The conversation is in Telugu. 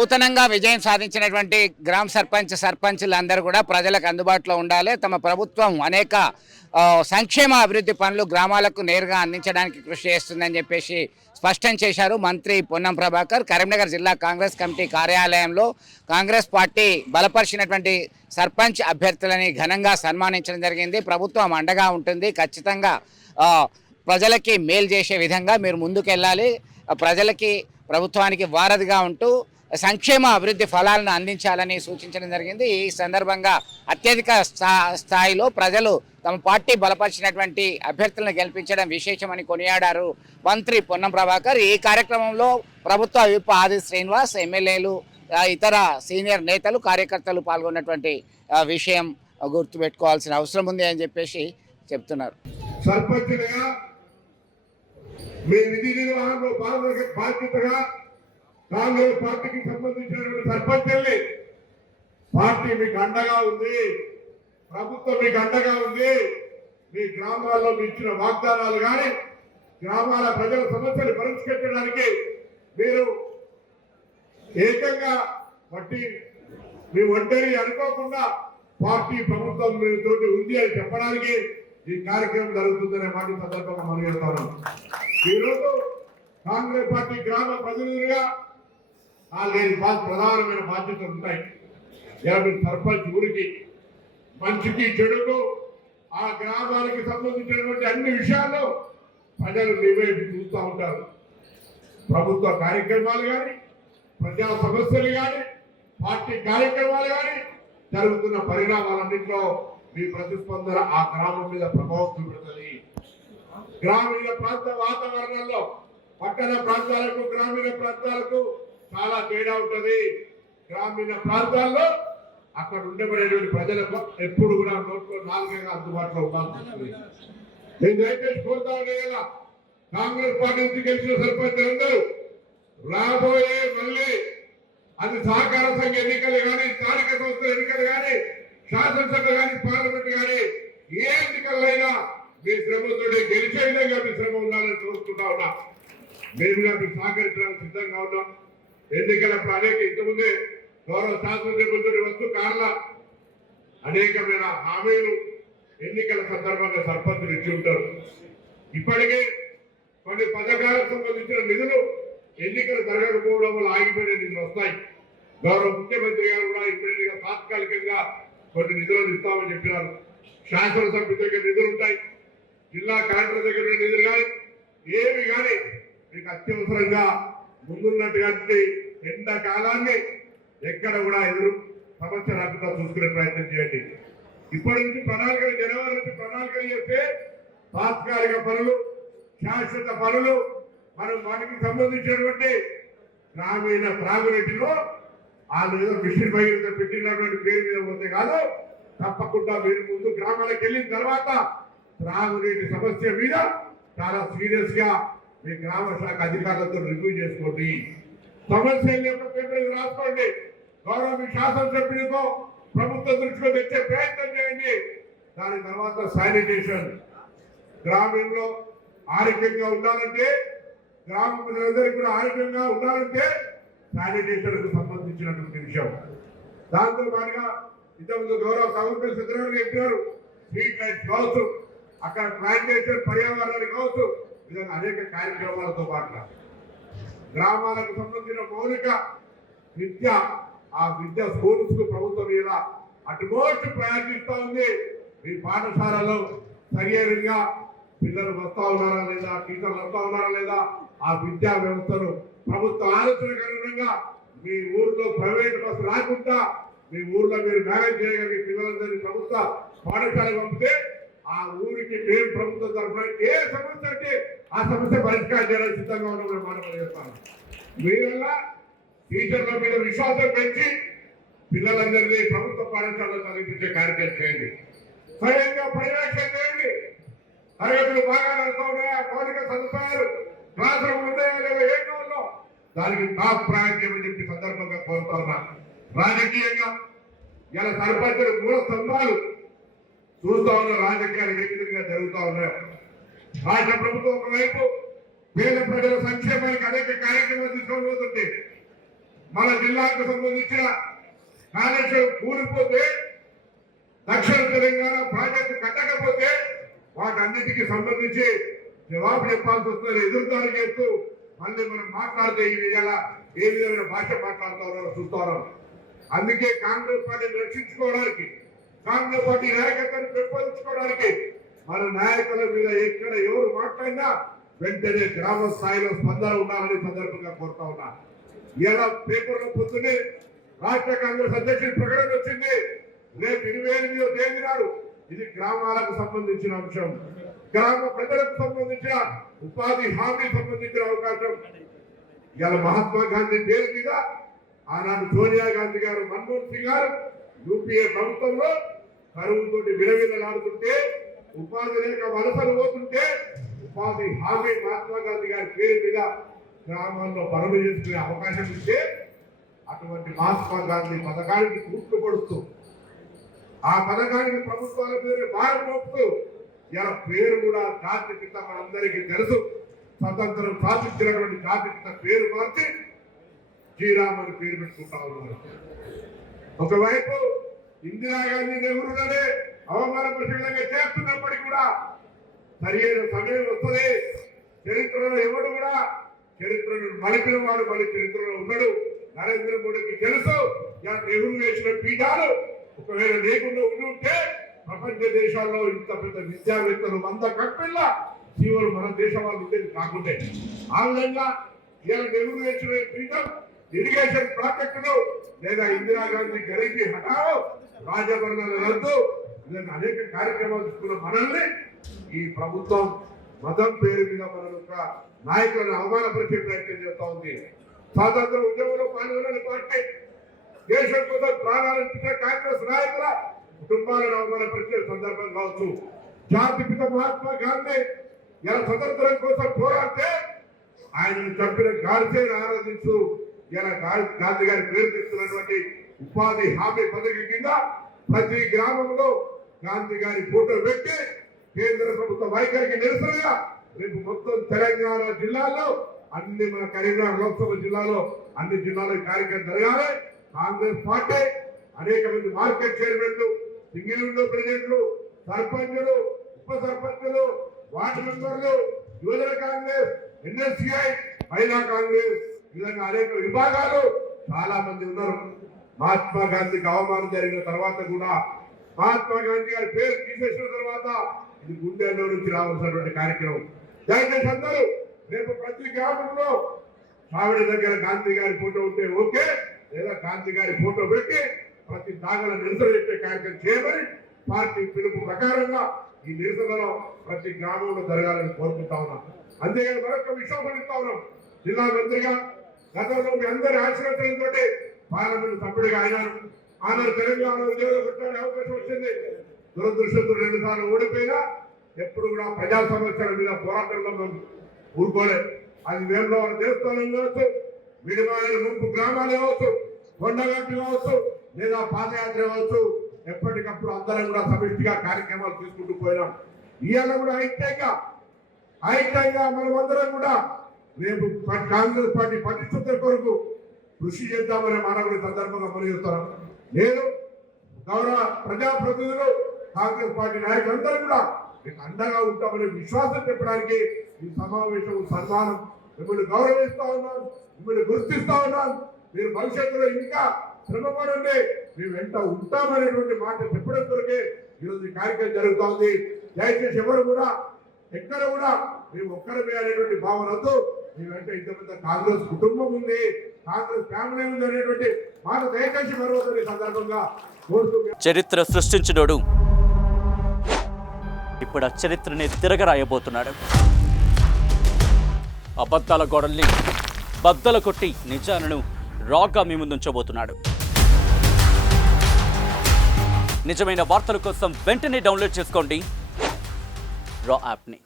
నూతనంగా విజయం సాధించినటువంటి గ్రామ సర్పంచ్ సర్పంచులందరూ కూడా ప్రజలకు అందుబాటులో ఉండాలి. తమ ప్రభుత్వం అనేక సంక్షేమ అభివృద్ధి పనులు గ్రామాలకు నేరుగా అందించడానికి కృషి చేస్తుందని చెప్పేసి స్పష్టం చేశారు మంత్రి పొన్నం ప్రభాకర్. కరీంనగర్ జిల్లా కాంగ్రెస్ కమిటీ కార్యాలయంలో కాంగ్రెస్ పార్టీ బలపరిచినటువంటి సర్పంచ్ అభ్యర్థులని ఘనంగా సన్మానించడం జరిగింది. ప్రభుత్వం అండగా ఉంటుంది. ఖచ్చితంగా ప్రజలకి మేలు చేసే విధంగా మీరు ముందుకెళ్ళాలి. ప్రజలకి ప్రభుత్వానికి వారధిగా ఉంటూ సంక్షేమ అభివృద్ధి ఫలాలను అందించాలని సూచించడం జరిగింది. ఈ సందర్భంగా అత్యధిక స్థా- స్థాయిలో ప్రజలు తమ పార్టీ బలపరిచినటువంటి అభ్యర్థులను గెలిపించడం విశేషమని కొనియాడారు మంత్రి పొన్నం ప్రభాకర్. ఈ కార్యక్రమంలో ప్రభుత్వ విప్ ఆది శ్రీనివాస్ ఎమ్మెల్యేలు ఇతర సీనియర్ నేతలు కార్యకర్తలు పాల్గొన్నటువంటి విషయం గుర్తుపెట్టుకోవాల్సిన అవసరం ఉంది అని చెప్పేసి చెప్తున్నారు. బాధ్యతగా కాంగ్రెస్ పార్టీకి సంబంధించినటువంటి సర్పంచుల్ని. పార్టీ మీకు అండగా ఉంది. ప్రభుత్వం మీకు అండగా ఉంది. మీ గ్రామాల్లో మీ ఇచ్చిన వాగ్దానాలు కానీ గ్రామాల ప్రజల సమస్యలు పరిష్కరించడానికి మీరు ఏకంగా బట్టి మీ ఒంటరి అనుకోకుండా పార్టీ ప్రభుత్వం తోటి ఉంది అని చెప్పడానికి ఈ కార్యక్రమం జరుగుతుందనే మాట సందర్భంగా మనం చేస్తాను ఈరోజు కాంగ్రెస్ పార్టీ గ్రామ ప్రతినిధులుగా నాలుగైదు బాధ ప్రధానమైన బాధ్యతలు ఉంటాయి. యాభై సర్పంచ్ ఊరికి మంచికి చెడుకు ఆ గ్రామానికి సంబంధించినటువంటి అన్ని విషయాల్లో ప్రజలు నివేది చూస్తూ ఉంటారు. ప్రభుత్వ కార్యక్రమాలు కానీ ప్రజా సమస్యలు కానీ పార్టీ కార్యక్రమాలు కానీ జరుగుతున్న పరిణామాలన్నింటిలో మీ ప్రతిస్పందన ఆ గ్రామం మీద ప్రభావం చూపెడుతుంది. గ్రామీణ ప్రాంత వాతావరణంలో పట్టణ ప్రాంతాలకు గ్రామీణ ప్రాంతాలకు చాలా తేడా ఉంటుంది. గ్రామీణ ప్రాంతాల్లో అక్కడ ఉండబడేటువంటి ప్రజలకు ఎప్పుడు కూడా నోట్లో నాలుగైనా అందుబాటులో ఉండాల్సి నేను దయచేసి కోరుతా ఉండే కదా కాంగ్రెస్ పార్టీ నుంచి గెలిచిన సర్పంచ్ అందరూ రాబోయే మళ్ళీ అది సహకార సంఘ ఎన్నికలు కానీ స్థానిక సంస్థ ఎన్నికలు కానీ శాసనసభ కానీ పార్లమెంట్ కానీ ఏ ఎన్నికలైనా మీ శ్రమతో గెలిచే విధంగా మీ శ్రమ ఉండాలని కోరుకుంటా ఉన్నా. మేము మీకు సహకరించడానికి సిద్ధంగా ఉన్నాం. ఎన్నికలప్పుడు అనేక ఇంతకుముందే గౌరవ శాసనసభ్యులతో వస్తూ కార్ల అనేకమైన హామీలు ఎన్నికల సందర్భంగా సర్పంచులు ఇచ్చి ఉంటారు. ఇప్పటికే కొన్ని పథకాలకు సంబంధించిన నిధులు ఎన్నికలు జరగకపోవడం వల్ల ఆగిపోయిన నిధులు వస్తాయి. గౌరవ ముఖ్యమంత్రి గారు కూడా ఇప్పటిగా తాత్కాలికంగా కొన్ని నిధులను ఇస్తామని చెప్పినారు. శాసనసభ్యుల దగ్గర నిధులు ఉంటాయి. జిల్లా కలెక్టర్ దగ్గర నిధులు కానీ ఏవి కానీ మీకు అత్యవసరంగా ముందున్నటువంటి ఎండాకాలాన్ని ఎక్కడ కూడా ఎదురు సమస్య రాకుండా చూసుకునే ప్రయత్నం చేయండి. ఇప్పటి నుంచి ప్రణాళికలు జనవరి నుంచి ప్రణాళికలు చేస్తే తాత్కాలిక పనులు శాశ్వత పనులు మనం వాటికి సంబంధించినటువంటి గ్రామీణ త్రాగునీటిలో వాళ్ళు ఏదో మిషన్ పై పెట్టినటువంటి పేరు మీద పోతే కాదు తప్పకుండా మీరు ముందు గ్రామాలకు వెళ్ళిన తర్వాత త్రాగునీటి సమస్య మీద చాలా సీరియస్గా మీ గ్రామ శాఖ అధికారులతో రివ్యూ చేసుకోండి. సమస్యలు యొక్క రాసుకోండి. గౌరవ మీ శాసనసభ్యులతో ప్రభుత్వ దృష్టిలో తెచ్చే ప్రయత్నం చేయండి. దాని తర్వాత శానిటేషన్. గ్రామీణంలో ఆరోగ్యంగా ఉండాలంటే గ్రామ ప్రజలందరికీ కూడా ఆరోగ్యంగా ఉండాలంటే శానిటేషన్కు సంబంధించినటువంటి విషయం. దాంతో పాటుగా ఇంతకుముందు గౌరవ సవర్పల్లి సిద్ధరామయ్య చెప్పారు స్ట్రీట్ లైట్స్ కావచ్చు అక్కడ ప్లాంటేషన్ పర్యావరణానికి కావచ్చు విధంగా అనేక కార్యక్రమాలతో పాటుగా గ్రామాలకు సంబంధించిన మౌలిక విద్య ఆ విద్య స్కూల్స్కు ప్రభుత్వం ఇలా అటుమోస్ట్ ప్రయత్నిస్తూ ఉంది. మీ పాఠశాలలో సరియరంగా పిల్లలు వస్తా ఉన్నారా లేదా టీచర్లు వస్తా ఉన్నారా లేదా ఆ విద్యా వ్యవస్థను ప్రభుత్వ ఆలోచనకు అనుగుణంగా మీ ఊర్లో ప్రైవేట్ బస్సు రాకుండా మీ ఊర్లో మీరు మేనేజ్ చేయగలిగే పిల్లలందరినీ ప్రభుత్వ పాఠశాలకు పంపితే ఆ ఊరికి మేము ప్రభుత్వం తరఫున ఏ సమస్య అంటే ఆ సమస్య పరిష్కారం చేయడానికి సిద్ధంగా ఉన్నామని మాట చెప్తాను. మీరల్లా టీచర్ల మీద విశ్వాసం పెంచి పిల్లలందరినీ ప్రభుత్వ పాఠశాలలో చదివించే కార్యక్రమం చేయండి. స్వయంగా పరిరక్షణ చేయండి. తరగతులు బాగా నడుస్తూ ఉన్నాయా? మౌలిక సదుపాయాలు క్లాస్ రూమ్ ఉన్నాయా లేదా? ఏ దానికి టాప్ ప్రాధాన్యం అని చెప్పి సందర్భంగా కోరుతా ఉన్నా. రాజకీయంగా ఇలా సర్పంచులు మూల స్తంభాలు చూస్తా ఉన్న రాజకీయాలు ఏ విధంగా జరుగుతూ ఉన్నాయి రాష్ట్ర ప్రభుత్వం ఒకవైపు పేద ప్రజల సంక్షేమానికి అనేక కార్యక్రమాలు తీసుకోబోతుంది మన జిల్లాకు సంబంధించిన కాళేశ్వరం కూలిపోతే దక్షిణ తెలంగాణ ప్రాజెక్టు కట్టకపోతే వాటన్నిటికీ సంబంధించి జవాబు చెప్పాల్సి వస్తుంది ఎదురుదారు చేస్తూ మళ్ళీ మనం మాట్లాడితే ఈ ఎలా ఏ విధమైన భాష మాట్లాడుతున్నారో చూస్తారో. అందుకే కాంగ్రెస్ పార్టీని రక్షించుకోవడానికి కాంగ్రెస్ పార్టీ నాయకత్వాన్ని పెంపొందించుకోవడానికి మన నాయకుల మీద ఎక్కడ ఎవరు మాట్లాడినా వెంటనే గ్రామ స్థాయిలో స్పందన ఉండాలని సందర్భంగా కోరుతా ఉన్నా. ఇలా పేపర్లో పొద్దునే రాష్ట్ర కాంగ్రెస్ అధ్యక్షుడి ప్రకటన వచ్చింది. రేపు ఇరవై ఎనిమిదో తేదీ నాడు ఇది గ్రామాలకు సంబంధించిన అంశం. గ్రామ ప్రజలకు సంబంధించిన ఉపాధి హామీ సంబంధించిన అవకాశం. ఇలా మహాత్మా గాంధీ పేరు మీద ఆనాడు సోనియా గాంధీ గారు మన్మోహన్ సింగ్ గారు యూపీఏ ప్రభుత్వంలో కరువుతోటి విలవిలలాడుతుంటే ఉపాధి లేక వలసలు పోతుంటే ఉపాధి హామీ మహాత్మా గాంధీ గారి పేరు మీద గ్రామాల్లో పనులు చేసుకునే అవకాశం ఇస్తే అటువంటి మహాత్మా గాంధీ పథకానికి గుర్తుపడుతూ ఆ పథకానికి ప్రభుత్వాల పేరు మారిపోతూ ఇలా పేరు కూడా జాతి పిత మనందరికీ తెలుసు. స్వతంత్రం సాధించినటువంటి జాతి పిత పేరు మార్చి శ్రీరామ్ అని పేరు పెట్టుకుంటా ఉన్నారు. ఒకవైపు ఇందిరాగాంధీ నెహ్రూలనే అవమానపరిచయంగా చేస్తున్నప్పటికీ కూడా సరైన సమయం వస్తుంది. చరిత్రలో ఎవడు కూడా చరిత్రను మలిపిన వాడు మళ్ళీ చరిత్రలో ఉన్నాడు నరేంద్ర మోడీకి తెలుసు నెహ్రూ వేసిన పీఠాలు ఒకవేళ లేకుండా ఉండి ఉంటే ప్రపంచ దేశాల్లో ఇంత పెద్ద విద్యావేత్తలు వంద కట్టిల్ల జీవులు మన దేశం వాళ్ళు ఉండేది కాకుండే ఆ విధంగా ఇలా నెహ్రూ వేసిన పీఠం ఇరిగేషన్ ప్రాజెక్టులు లేదా ఇందిరాగాంధీ గరీబీ హఠాలు రాజభరణాలు రద్దు ఇలాంటి అనేక కార్యక్రమాలు తీసుకున్న మనల్ని ఈ ప్రభుత్వం మతం పేరు మీద మన యొక్క నాయకులను అవమానపరిచే ప్రయత్నం చేస్తూ ఉంది. స్వాతంత్ర ఉద్యమంలో పాల్గొనని పార్టీ దేశం కోసం ప్రాణాలంటే కాంగ్రెస్ నాయకుల కుటుంబాలను అవమానపరిచే సందర్భం కావచ్చు. జాతిపిత మహాత్మా గాంధీ ఇలా స్వతంత్రం కోసం పోరాడితే ఆయనను చంపిన గాడ్సేను ఆరాధించు ఇలా గాంధీ గారి పేరు తెస్తున్నటువంటి ఉపాధి హామీ పథకం కింద ప్రతి గ్రామంలో గాంధీ గారి ఫోటో పెట్టి కేంద్ర ప్రభుత్వ వైఖరికి నిరసనగా రేపు మొత్తం తెలంగాణ జిల్లాలో అన్ని మన కరీంనగర్ లోక్సభ జిల్లాలో అన్ని జిల్లాలో కార్యక్రమం జరగాలి. కాంగ్రెస్ పార్టీ అనేక మంది మార్కెట్ చైర్మన్లు సింగిల్ విండో ప్రెసిడెంట్లు సర్పంచులు ఉప సర్పంచులు వార్డు మెంబర్లు యువజన కాంగ్రెస్ ఎన్ఎస్సిఐ మహిళా కాంగ్రెస్ విధంగా అనేక విభాగాలు చాలా మంది ఉన్నారు. మహాత్మా గాంధీకి అవమానం జరిగిన తర్వాత కూడా మహాత్మా గాంధీ గారి పేరు తీసేసిన తర్వాత ఇది గుండెల్లో నుంచి రావాల్సినటువంటి కార్యక్రమం. దయచేసి అందరూ రేపు ప్రతి గ్రామంలో ఆవిడ దగ్గర గాంధీ గారి ఫోటో ఉంటే ఓకే లేదా గాంధీ గారి ఫోటో పెట్టి ప్రతి దాగల నిరసన చెప్పే కార్యక్రమం చేయమని పార్టీ పిలుపు ప్రకారంగా ఈ నిరసనలో ప్రతి గ్రామంలో జరగాలని కోరుకుంటా ఉన్నాం. అంతేగాని మరొక విశ్వాసం ఇస్తా ఉన్నాం. జిల్లా మంత్రిగా గతంలో మీ అందరి ఆశీర్వచనంతో పార్లమెంట్ సభ్యుడిగా అయినారు. ఆనాడు తెలంగాణ ఉద్యోగం పెట్టడానికి అవకాశం వచ్చింది. దురదృష్టంతో రెండు సార్లు ఓడిపోయినా ఎప్పుడు కూడా ప్రజా సమస్యల మీద పోరాటంలో మేము ఊరుకోలేదు అది వేములవారి దేవస్థానం కావచ్చు మిడిమాయల ముంపు గ్రామాలు కావచ్చు కొండగట్టు కావచ్చు లేదా పాదయాత్ర కావచ్చు ఎప్పటికప్పుడు అందరం కూడా సమిష్టిగా కార్యక్రమాలు తీసుకుంటూ పోయినాం. ఇవాళ కూడా ఐక్యంగా ఐక్యంగా మనమందరం కూడా రేపు కాంగ్రెస్ పార్టీ పటిష్టత కొరకు కృషి చేద్దామనే మానవుడి సందర్భంగా పనిచేస్తున్నాం నేను గౌరవ ప్రజాప్రతినిధులు కాంగ్రెస్ పార్టీ నాయకులందరూ కూడా మీకు అండగా ఉంటామని విశ్వాసం చెప్పడానికి ఈ సమావేశం సన్మానం మిమ్మల్ని గౌరవిస్తా ఉన్నాను మిమ్మల్ని గుర్తిస్తా ఉన్నాను. మీరు భవిష్యత్తులో ఇంకా శ్రమపడండి మేము వెంట ఉంటామనేటువంటి మాట చెప్పడం కొరకే ఈరోజు ఈ కార్యక్రమం జరుగుతోంది. దయచేసి ఎవరు కూడా ఎక్కడ కూడా మేము ఒక్కరమే అనేటువంటి భావనతో వద్దు. మీ వెంట ఇంత పెద్ద కాంగ్రెస్ కుటుంబం ఉంది. కాంగ్రెస్ ఫ్యామిలీ ఉంది అనేటువంటి మాట దయచేసి మరొకసారి సందర్భంగా చరిత్ర సృష్టించినోడు. ఇప్పుడు ఆ చరిత్రని తిరగరాయబోతున్నాడు. అబద్ధాల గోడల్ని బద్దల కొట్టి నిజాలను రాగా మీ ముందుంచబోతున్నాడు. నిజమైన వార్తల కోసం వెంటనే డౌన్లోడ్ చేసుకోండి. రా యాప్ని.